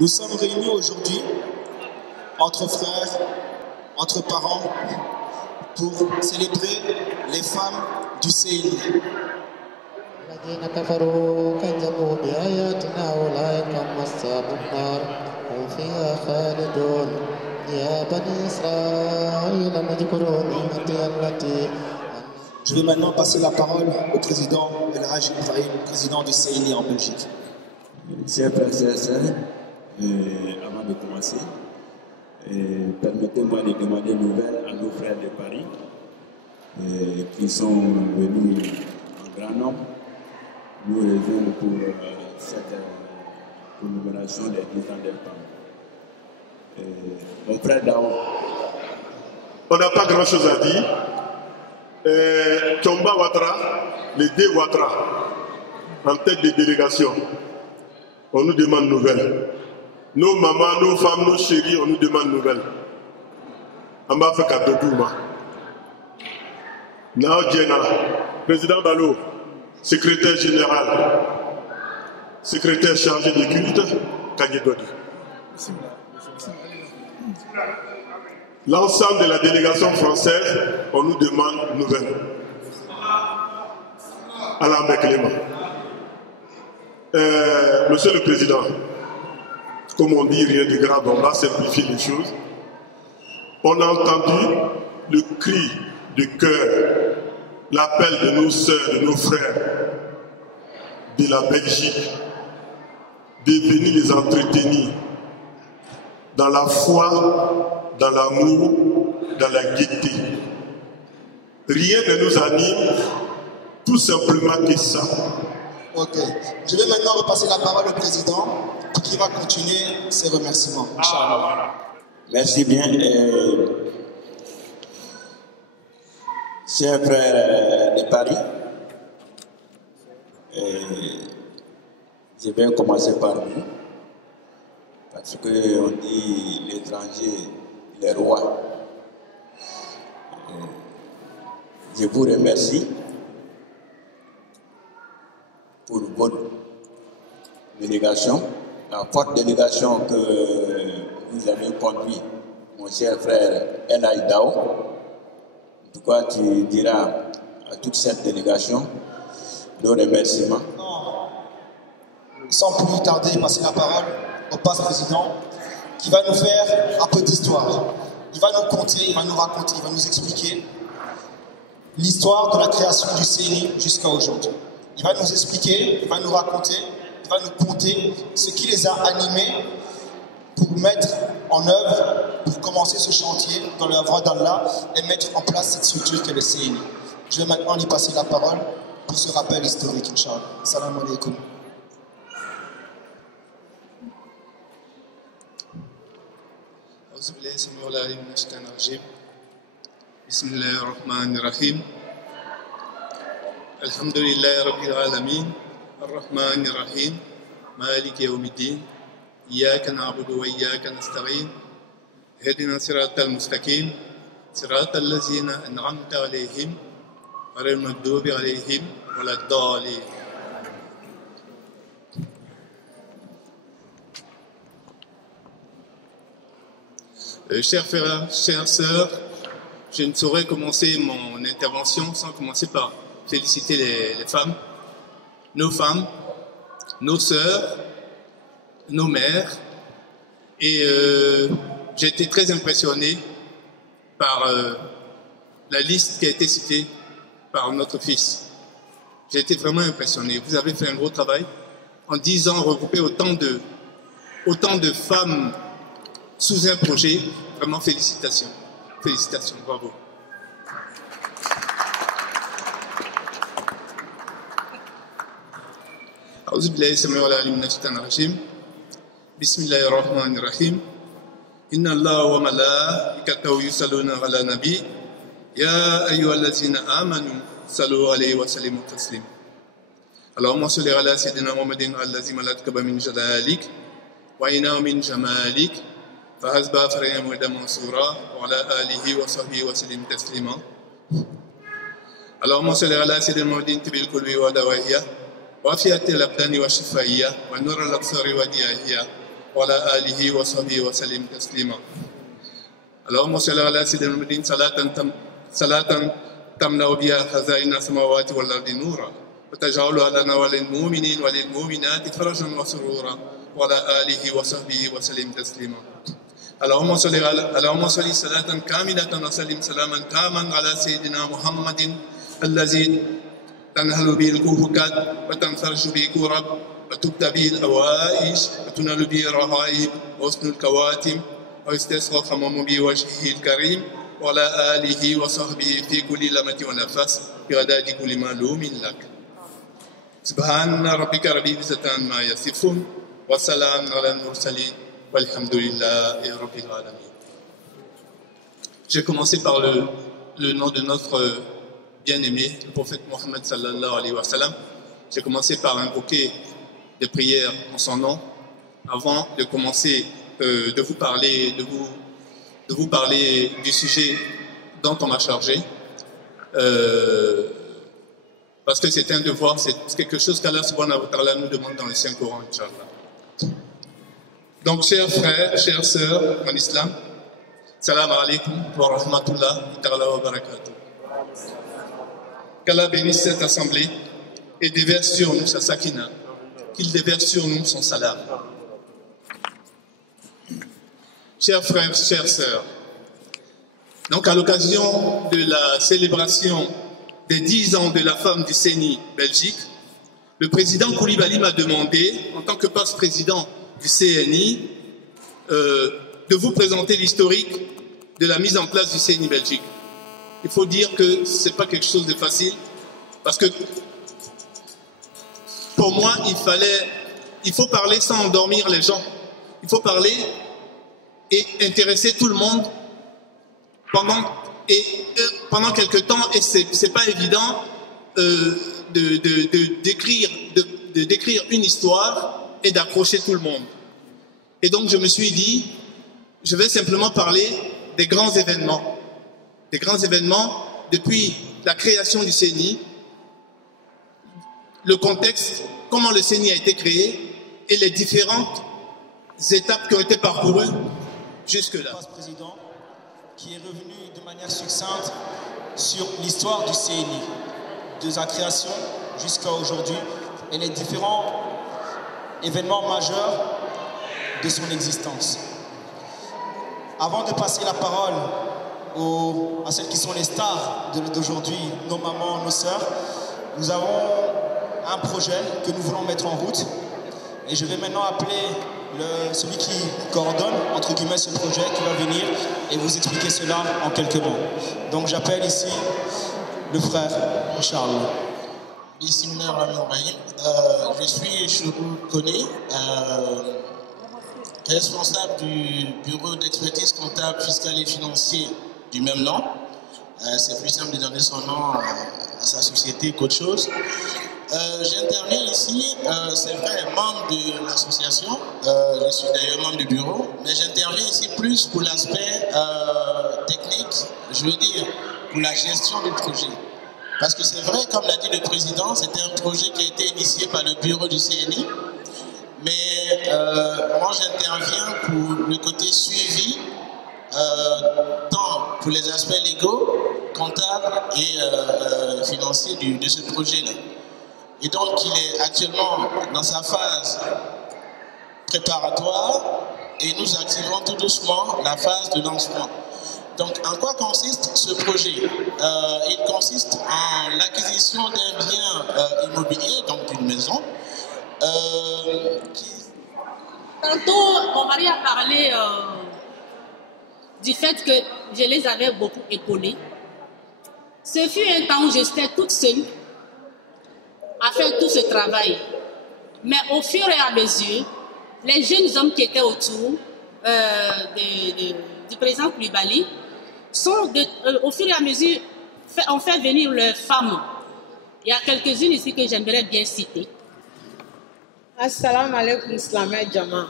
Nous sommes réunis aujourd'hui, entre frères, entre parents, pour célébrer les femmes du CNI. الذين كفروا كذبوا بآياتنا أولئك هم أصحاب النار هم فيها خالدون يا بني إسرائيل اذكروا نعمتي التي. Je vais maintenant passer la parole au président El Hadj Ibrahim, président du CNI en Belgique. Chers frères et sœurs, avant de commencer, permettez-moi de demander nouvelles à nos frères de Paris qui sont venus en grand nombre nous rejoindre pour cette commémoration des 10 ans des femmes. Mon frère Dao. On n'a pas grand-chose à dire. Tomba Ouattara, les deux Ouattara, en tête de délégation, on nous demande nouvelles. Nos mamans, nos femmes, nos chéris, on nous demande nouvelles. Amba Feka Dodouma. Nao Djena, président Balo, secrétaire général, secrétaire chargé des cultes, Kanye Dodi. L'ensemble de la délégation française, on nous demande nouvelles. Alain Clément. Monsieur le Président, comme on dit, rien de grave, on va simplifier les choses. On a entendu le cri du cœur, l'appel de nos sœurs, de nos frères de la Belgique, de venir les entretenir dans la foi, dans l'amour, dans la gaieté. Rien ne nous anime, tout simplement que ça. Ok. Je vais maintenant repasser la parole au président qui va continuer ses remerciements. Merci bien. Chers frères de Paris, je vais commencer par vous. Parce qu'on dit l'étranger, les rois. Je vous remercie pour votre délégation, la forte délégation que vous avez conduite, mon cher frère El Hadj Dao. En tout cas, tu diras à toute cette délégation nos remerciements. Sans plus tarder, passer la parole au passe-président qui va nous faire un peu d'histoire. Il va nous conter, il va nous raconter, il va nous expliquer l'histoire de la création du CNI jusqu'à aujourd'hui. Il va nous expliquer, il va nous raconter, il va nous conter ce qui les a animés pour mettre en œuvre, pour commencer ce chantier dans la voie d'Allah et mettre en place cette structure qu'est le CNI. Je vais maintenant lui passer la parole pour ce rappel historique, Inch'Allah. Salam alaikum. أعوذ بالله السميع العليم من الشيطان الرجيم بسم الله الرحمن الرحيم الحمد لله رب العالمين الرحمن الرحيم مالك يوم الدين إياك نعبد وإياك نستعين اهدنا الصراط المستقيم صراط الذين أنعمت عليهم غير المغضوب عليهم ولا الضالين. Chers frères, chères sœurs, je ne saurais commencer mon intervention sans commencer par féliciter les femmes, nos sœurs, nos mères. Et j'ai été très impressionné par la liste qui a été citée par notre fils. J'ai été vraiment impressionné. Vous avez fait un gros travail. En 10 ans, regrouper autant de femmes sous un projet, vraiment félicitations. Félicitations, bravo. أعوذ بالله السميع العليم من الشيطان الرجيم بسم الله الرحمن الرحيم إن الله وملائكته يصلون على النبي يا أيها الذين آمنوا صلوا عليه وسلموا تسليما اللهم صل على سيدنا محمد الذي ملأتك من جلالك وإنا من جمالك فحسب فريم ود منصورا وعلى آله وصحبه وسلم تسليما اللهم صل على سيدنا محمد طب القلوب ودوائها وعافية الأبدان وشفائها ونور الأبصار وديائها وعلى آله وصحبه وسلم تسليما. اللهم صل على سيدنا محمد صلاة تملأ بها خزائن السماوات والأرض نورا وتجعلها لنا وللمؤمنين وللمؤمنات فرجا وسرورا وعلى آله وصحبه وسلم تسليما. اللهم صل صلاة كاملة وسلم سلاما تاما على سيدنا محمد الذي تنهل به الكهكات وتنفرج به كرب وتبدى به الأوائج وتنال به الرهائب وحسن الكواتم ويستسقى الخمام بوجهه الكريم وعلى آله وصحبه في كل لمة ونفس بعدد كل معلوم لك. سبحان ربك رب العزة عما يصفون وسلام على المرسلين والحمد لله رب العالمين. J'ai commencé par le nom de notre bien-aimé, le prophète Mohammed sallallahu alayhi wa sallam. J'ai commencé par invoquer des prières en son nom avant de commencer de vous parler du sujet dont on m'a chargé. Parce que c'est un devoir, c'est quelque chose qu'Allah subhanahu wa ta'ala nous demande dans le Saint-Coran, Inch'Allah. Donc, chers frères, chères sœurs en islam, salam alaikum wa rahmatullah wa barakatuh. Qu'Allah bénisse cette assemblée et déverse sur nous sa sakina, qu'il déverse sur nous son salam. Chers frères, chères sœurs, donc à l'occasion de la célébration des 10 ans de la femme du CENI Belgique, le président Koulibaly m'a demandé, en tant que vice-président du CNI, de vous présenter l'historique de la mise en place du CNI Belgique. Il faut dire que ce n'est pas quelque chose de facile, parce que pour moi, il faut parler sans endormir les gens. Il faut parler et intéresser tout le monde pendant quelque temps, et c'est pas évident de décrire une histoire et d'accrocher tout le monde. Et donc je me suis dit, je vais simplement parler des grands événements depuis la création du CENI, le contexte, comment le CENI a été créé et les différentes étapes qui ont été parcourues jusque-là. Président qui est revenu de manière succincte sur l'histoire du CNI, de sa création jusqu'à aujourd'hui et les différents événements majeurs de son existence. Avant de passer la parole à celles qui sont les stars d'aujourd'hui, nos mamans, nos sœurs, nous avons un projet que nous voulons mettre en route et je vais maintenant appeler celui qui coordonne, entre guillemets, ce projet qui va venir et vous expliquer cela en quelques mots. Donc j'appelle ici le frère Charles. Bismillahirrahmanirrahim. Je vous connais, responsable du bureau d'expertise comptable, fiscale et financier du même nom. C'est plus simple de donner son nom à sa société qu'autre chose. J'interviens ici, c'est vrai, membre de l'association, je suis d'ailleurs membre du bureau, mais j'interviens ici plus pour l'aspect technique, je veux dire, pour la gestion du projet. Parce que c'est vrai, comme l'a dit le président, c'était un projet qui a été initié par le bureau du CNI, mais moi j'interviens pour le côté suivi, tant pour les aspects légaux, comptables et financiers de ce projet-là. Et donc, il est actuellement dans sa phase préparatoire et nous activons tout doucement la phase de lancement. Donc, en quoi consiste ce projet? Il consiste en l'acquisition d'un bien immobilier, donc d'une maison. Tantôt, mon mari a parlé du fait que je les avais beaucoup épaulés. Ce fut un temps où j'étais toute seule à faire tout ce travail. Mais au fur et à mesure, les jeunes hommes qui étaient autour du président Koulibaly au fur et à mesure, ont fait venir leurs femmes. Il y a quelques-unes ici que j'aimerais bien citer. Assalamu alaikum Islamé Jama.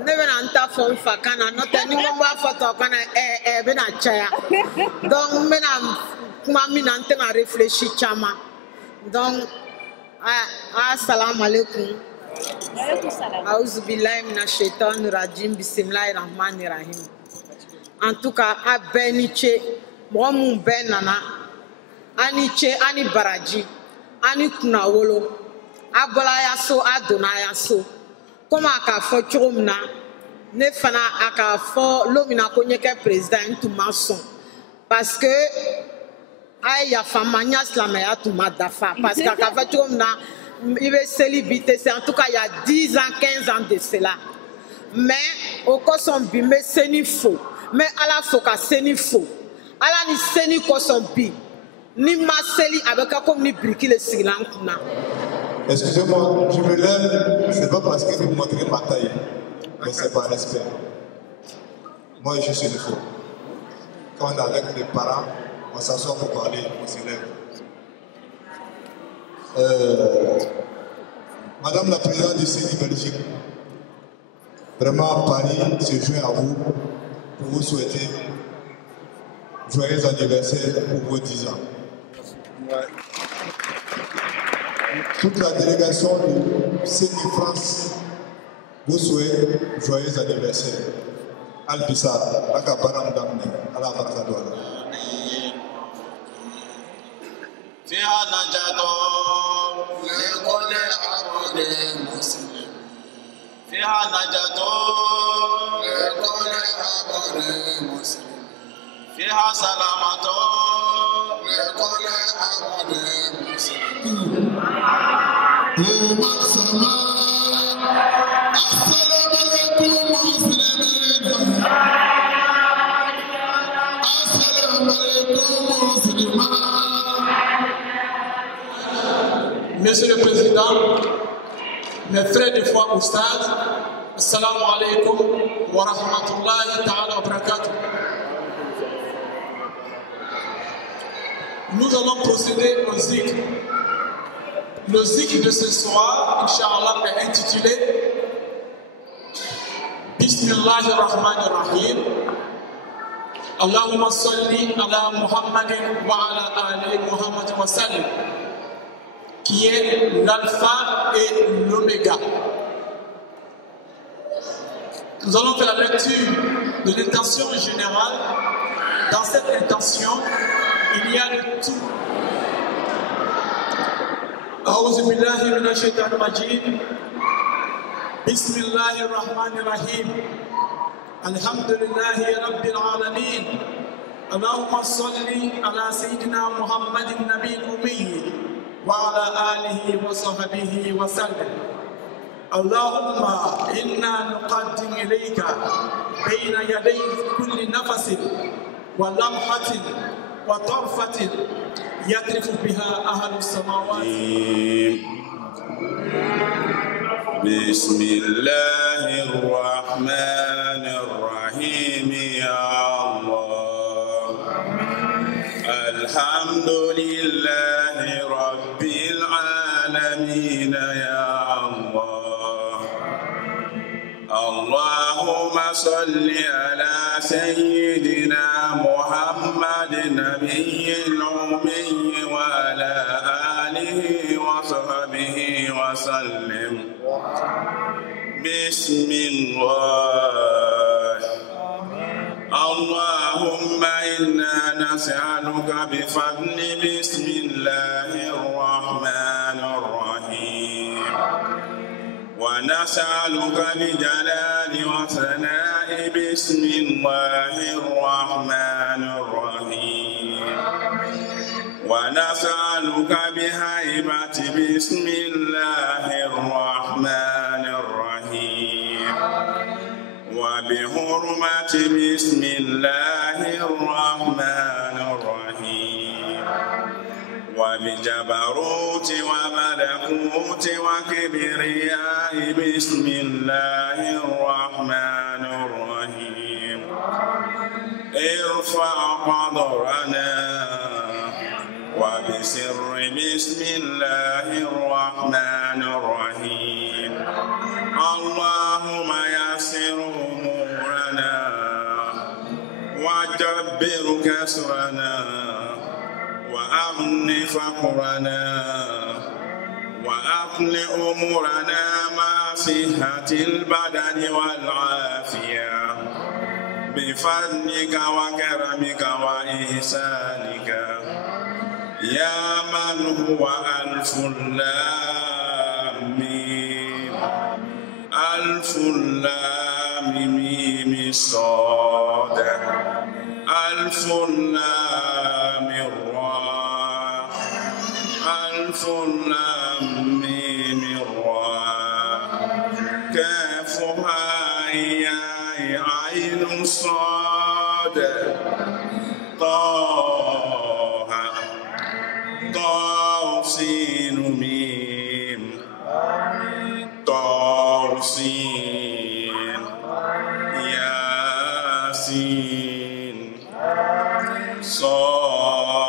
Ne bena nta fon fa kana no te ni mo ba foto kana bena chaya. Donc mena kuma mina nte na réfléchir chama. Donc assalamu alaikum. Aouzubillahi minash shaitanir rajim, bismillahir rahmanir rahim. En tout cas, a beniche, moi mon benana, aniche, ani baraji, ani kunawolo, abolayaso, adonayaso. Comment aka fo chomna, ne fana aka fo lomina konyeke président tout maçon. Parce que ay ya famanya slamaya tout madafa parce qu'aka fo chomna il veut célibité, c'est en tout cas il y a 10 ans, 15 ans de cela. Mais au cas son bi, mais c'est ni faux. Mais à la fois c'est ni faux. À la ni c'est ni quoi son bi. Ni ma céli avec un comme ni briquet le silan. Excusez-moi, je me lève, c'est pas parce que vous montrez ma taille, mais c'est par respect. Moi je suis le faux. Quand on est avec les parents, on s'assoit pour parler, on se lève. Madame la présidente du CENI Belgique, vraiment Paris se joint à vous pour vous souhaiter joyeux anniversaire pour vos 10 ans. Ouais. Toute la délégation du CENI France vous souhaite joyeux anniversaire. Al-Bissar, Akabaram Damne, Allah Barakadouala. فيها نجاة لكل عبد مسلم فيها سلامة لكل عبد مسلم السلام عليكم مسلمين السلام عليكم مسلمين. Monsieur le Président, mes frères de foi au stade, assalamu alaikum wa rahmatullahi ta'ala wa barakatuh. Nous allons procéder au zikr. Le zikr de ce soir, Inch'Allah, est intitulé Bismillahirrahmanirrahim. Allahumma salli ala Muhammadin wa ala ali Muhammad wa sallim, qui est l'alpha et l'oméga. Nous allons faire la lecture de l'intention générale. Dans cette intention, il y a de tout. A'udhu billahi minash shaitanir rajim. Bismillahir rahmanir rahim. Alhamdulillahi rabbil alamin. Allahumma salli ala sayyidina Muhammadin nabiyil ummi وعلى آله وصحبه وسلم. اللهم إنا نقدم إليك بين يدي كل نفس ولمحة وطرفة يترف بها أهل السماوات. بسم الله الرحمن الرحيم يا الله. الحمد لله رب العالمين يا الله. اللهم صل على سيدنا محمد نبي الأمي وعلى آله وصحبه وسلم. بسم الله. اللهم إنا نسألك بفضل بسم الله الرحمن الرحيم، ونسألك بجلال وثناء بسم الله الرحمن الرحيم، ونسألك بهيبة بسم الله الرحمن الرحيم، وبحرمة بسم الله الرحمن الرحيم، وبجبروت وملكوت وكبرياء بسم الله الرحمن الرحيم. ارفع قدرنا وبسر بسم الله الرحمن الرحيم. اللهم يسر أمورنا وجبر كسرنا وأغن فقرنا وأقل أمورنا مع صحة البدن والعافية بفضلك وكرمك وإحسانك يا من هو ألف لام ميم ألف لام ميم صاد ألف لام را ألف لام ميم را كافها يا عين صاد طه طاء سين ميم طاء سين ياسين صاد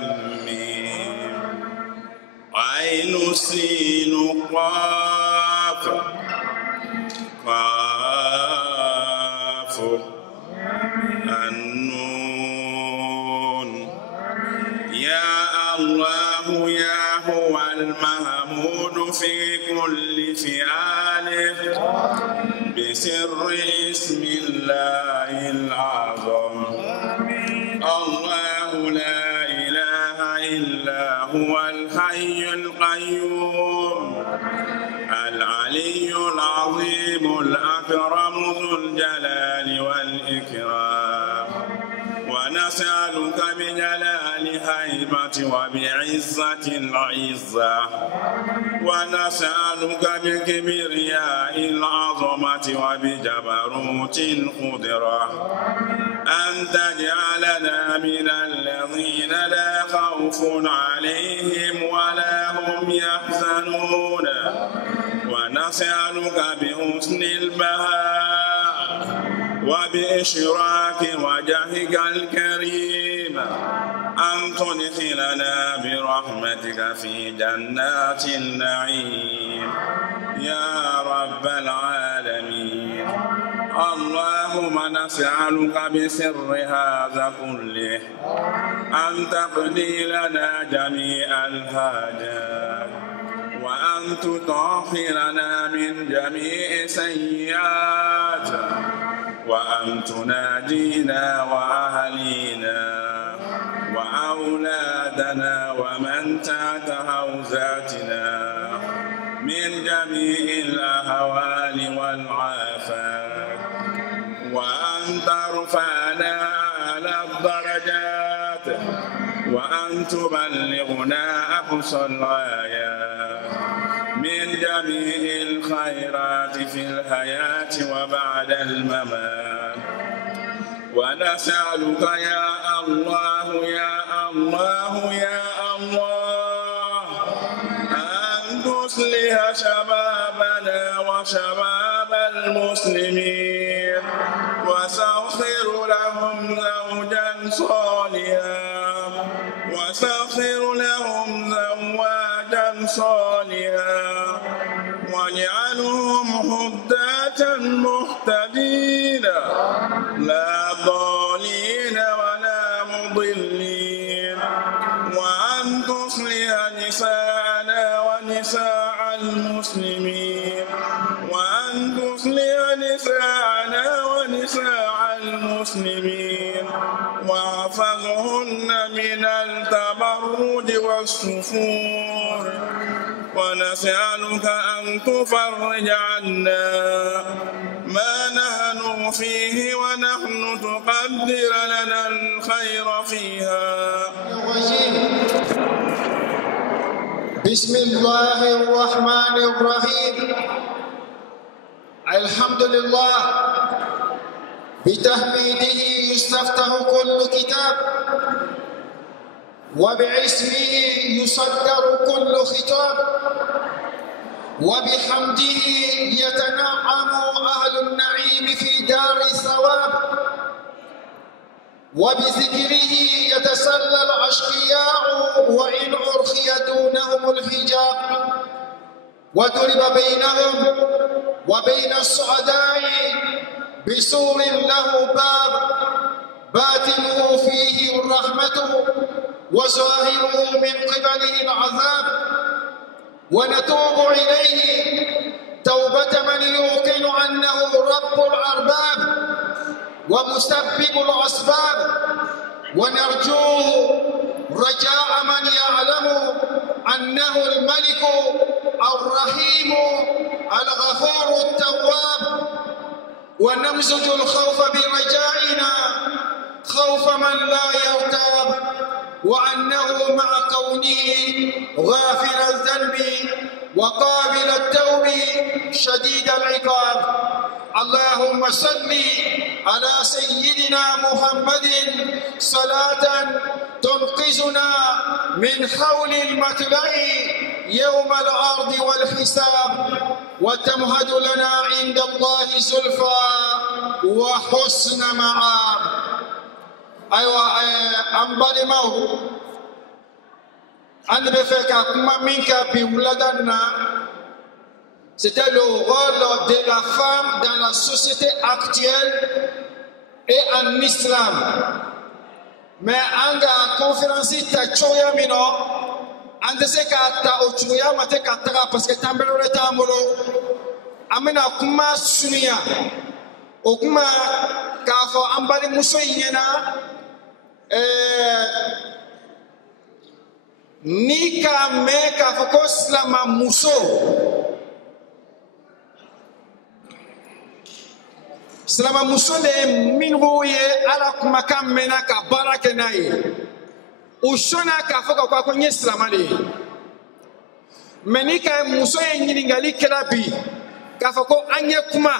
حميم عين سين قاف قاف النون يا الله يا هو المحمود في كل فعاله بسر اسم الله الأعظم الله لا إله إلا هو الحي القيوم العلي العظيم الأكرم ذو الجلال والإكرام ونسألك بجلال هيبة وبعزة العزة ونسألك بكبرياء العظمة وبجبروت القدرة أن تجعلنا من الذين لا خوف عليهم ولا هم يحزنون ونسألك بحسن البهاء وبإشراك وجهك الكريم أن تدخلنا برحمتك في جنات النعيم يا رب العالمين اللهم نسألك بسر هذا كله أن تقضي لنا جميع الحاجات وأن تطهرنا من جميع سيئات وأن تناجينا وأهلينا وأولادنا ومن تحت حوزاتنا من جميع الأهوال والعافات وأن ترفعنا على الدرجات وأن تبلغنا أقصى الغايات من جميع الخيرات في الحياة وبعد الممات ونسألك يا الله يا الله يا الله أن تصلح شبابنا وشباب المسلمين وسخر لهم زوجا صالحا وسخر لهم زواجا صالحا واجعلهم هداة مهتدين لا ضالين ولا مضلين وأن تصلح نساءنا ونساء المسلمين وأن تصلح نساءنا ونساء المسلمين واحفظهن من التبرج والسفور ونسألك أن تفرج عنا ما نحن فيه ونحن تقدر لنا الخير فيها. بسم الله الرحمن الرحيم. الحمد لله بتحميده يستفتح كل كتاب وباسمه يصدر كل خطاب وبحمده يتنعم أهل النعيم في دار الثواب وبذكره يتسلى الأشقياء وإن أرخي دونهم الحجاب وضرب بينهم وبين السعداء بسور له باب باطنه فيه الرحمة وظاهره من قبله العذاب ونتوب إليه توبة من يوقن أنه رب الأرباب ومسبب الأسباب، ونرجوه رجاء من يعلم أنه الملك الرحيم الغفور التواب، ونمزج الخوف برجائنا خوف من لا يرتاب، وأنه مع كونه غافر الذنب وقابل التوب شديد العقاب. اللهم صل على سيدنا محمد صلاة تنقذنا من حول المطلع يوم الأرض والحساب، وتمهد لنا عند الله زلفى وحسن مآب. أيوة أمبالي ماو أنا بفكر كما منك بولادنا. C'était le rôle de la femme dans la société actuelle et en islam. Mais en conférence, tu as choya mino, en de ce cas, tu as choya mate katara parce que tambelo le tamolo. Amena kuma sunia, okuma kafo ambali muso yena, ni ka me kafo koslama muso. Slama musole minwoye ala kumaka mena ka barake naye ushona ka foka kwa kwenye slama le menika musoye nyilingali kelabi ka foko anye kuma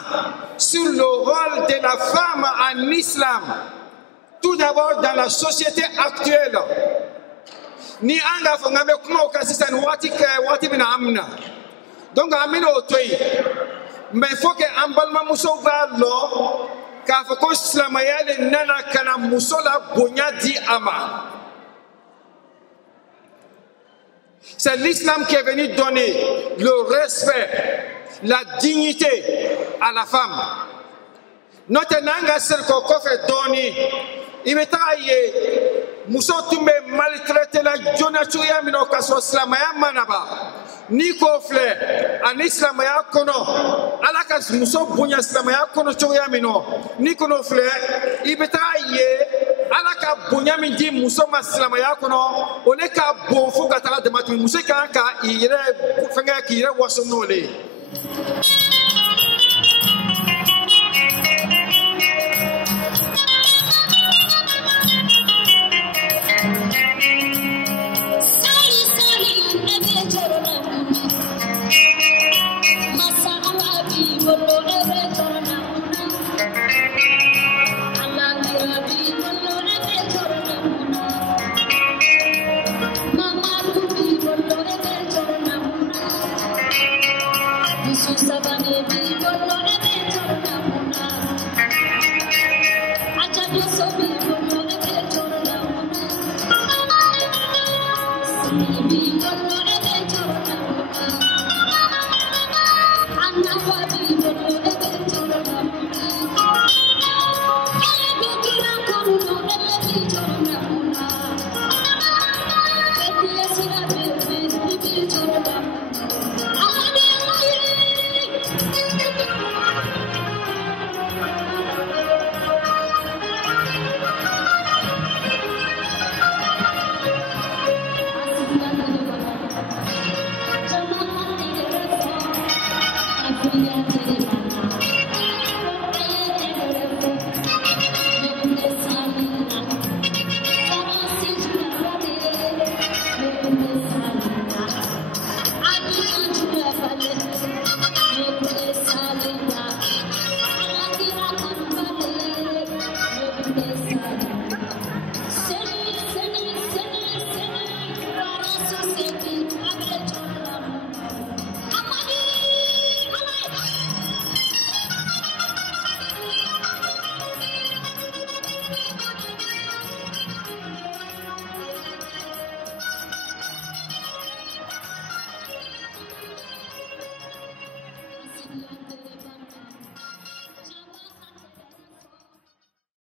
sur le rôle de la femme en islam. Tout d'abord dans la société actuelle ni anga fongabe kuma okasisa ni wati bina amna donc amina otoi. Mais il faut que Ambalma Mousso va là, car il faut que Slamayale Nana Kana Mousso la Bonya di Ama. C'est l'islam qui est venu donner le respect, la dignité à la femme. Notre nanga celle qu'on fait donner, il me taille, Mousso Tumbe maltraité la Jonatouya Minokaso Slamaya Manaba. Niko fle an islamaya kono alaka muso bunya islamaya kono choya mino niko no fle ibeta ye alaka bunya min di muso islamaya kono ole ka bonfu gata de matu muso ka ire fanga ki ire waso nole.